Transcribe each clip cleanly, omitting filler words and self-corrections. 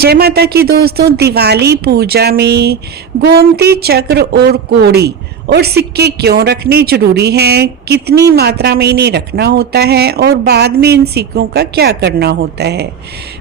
जय माता की दोस्तों। दिवाली पूजा में गोमती चक्र और कोड़ी और सिक्के क्यों रखने जरूरी हैं, कितनी मात्रा में इन्हें रखना होता है और बाद में इन सिक्कों का क्या करना होता है।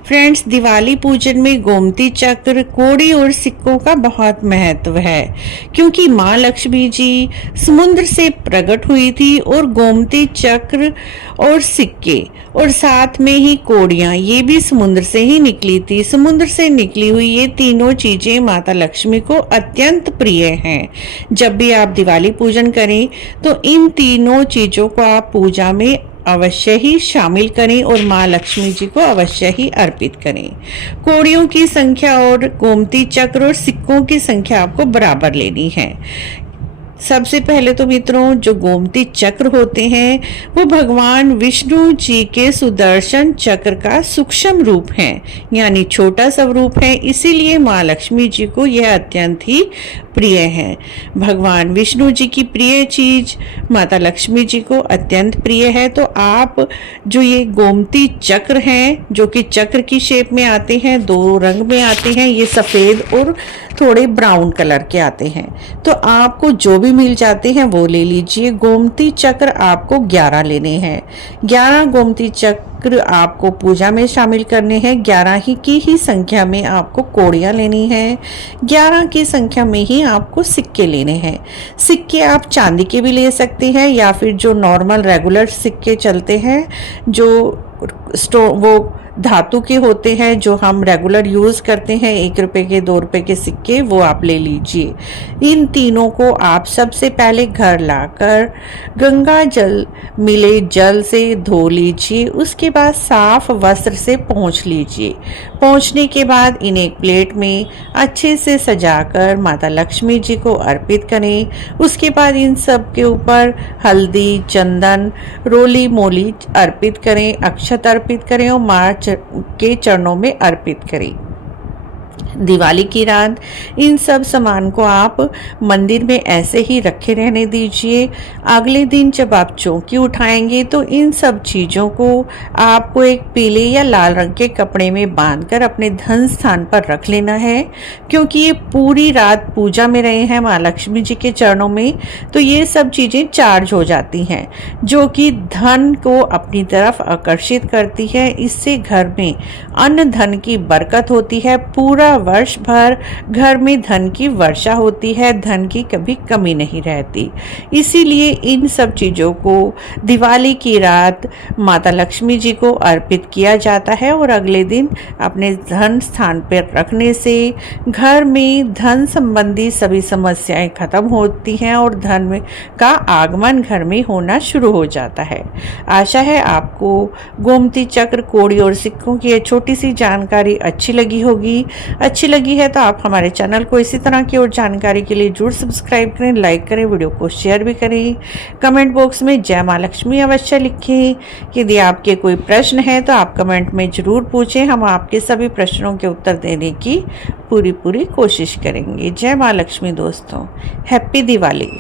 फ्रेंड्स, दिवाली पूजन में गोमती चक्र, कोड़ी और सिक्कों का बहुत महत्व है, क्योंकि माँ लक्ष्मी जी समुद्र से प्रकट हुई थी और गोमती चक्र और सिक्के और साथ में ही कोड़ियाँ ये भी समुद्र से ही निकली थी। समुद्र से निकली हुई ये तीनों चीजें माता लक्ष्मी को अत्यंत प्रिय हैं। जब भी आप दिवाली पूजन करें तो इन तीनों चीजों को आप पूजा में अवश्य ही शामिल करें और माँ लक्ष्मी जी को अवश्य ही अर्पित करें। कोड़ियों की संख्या और गोमती चक्र और सिक्कों की संख्या आपको बराबर लेनी है। सबसे पहले तो मित्रों, जो गोमती चक्र होते हैं वो भगवान विष्णु जी के सुदर्शन चक्र का सूक्ष्म रूप है, यानी छोटा सा रूप है। इसीलिए माँ लक्ष्मी जी को यह अत्यंत ही प्रिय है। भगवान विष्णु जी की प्रिय चीज माता लक्ष्मी जी को अत्यंत प्रिय है। तो आप जो ये गोमती चक्र हैं, जो कि चक्र की शेप में आते हैं, दो रंग में आते हैं, ये सफेद और थोड़े ब्राउन कलर के आते हैं, तो आपको जो भी मिल जाते हैं वो ले लीजिए। गोमती चक्र आपको 11 लेने हैं। 11 गोमती चक्र आपको पूजा में शामिल करने हैं। 11 की संख्या में आपको कोड़ियाँ लेनी है। 11 की संख्या में ही आपको सिक्के लेने हैं। सिक्के आप चांदी के भी ले सकते हैं या फिर जो नॉर्मल रेगुलर सिक्के चलते हैं, जो वो धातु के होते हैं, जो हम रेगुलर यूज करते हैं, 1 रुपए के 2 रुपए के सिक्के, वो आप ले लीजिए। इन तीनों को आप सबसे पहले घर लाकर गंगा जल मिले जल से धो लीजिए। उसके बाद साफ वस्त्र से पोंछ लीजिए। पोंछने के बाद इन्हें एक प्लेट में अच्छे से सजाकर माता लक्ष्मी जी को अर्पित करें। उसके बाद इन सब के ऊपर हल्दी, चंदन, रोली मोली अर्पित करें, अक्षत अर्पित करें और माँ के चरणों में अर्पित करें। दिवाली की रात इन सब सामान को आप मंदिर में ऐसे ही रखे रहने दीजिए। अगले दिन जब आप चौकी उठाएंगे तो इन सब चीज़ों को आपको एक पीले या लाल रंग के कपड़े में बांधकर अपने धन स्थान पर रख लेना है, क्योंकि ये पूरी रात पूजा में रहे हैं माँ लक्ष्मी जी के चरणों में, तो ये सब चीज़ें चार्ज हो जाती हैं, जो कि धन को अपनी तरफ आकर्षित करती है। इससे घर में अन्न धन की बरकत होती है। पूरा वर्ष भर घर में धन की वर्षा होती है, धन की कभी कमी नहीं रहती। इसीलिए इन सब चीज़ों को दिवाली की रात माता लक्ष्मी जी को अर्पित किया जाता है और अगले दिन अपने धन स्थान पर रखने से घर में धन संबंधी सभी समस्याएं खत्म होती हैं और धन में का आगमन घर में होना शुरू हो जाता है। आशा है आपको गोमती चक्र, कोड़ी और सिक्कों की ये छोटी सी जानकारी अच्छी लगी होगी। अच्छी लगी है तो आप हमारे चैनल को इसी तरह की और जानकारी के लिए जरूर सब्सक्राइब करें, लाइक करें, वीडियो को शेयर भी करें। कमेंट बॉक्स में जय माँ लक्ष्मी अवश्य लिखें। यदि आपके कोई प्रश्न है तो आप कमेंट में जरूर पूछें, हम आपके सभी प्रश्नों के उत्तर देने की पूरी कोशिश करेंगे। जय माँ लक्ष्मी दोस्तों, हैप्पी दिवाली।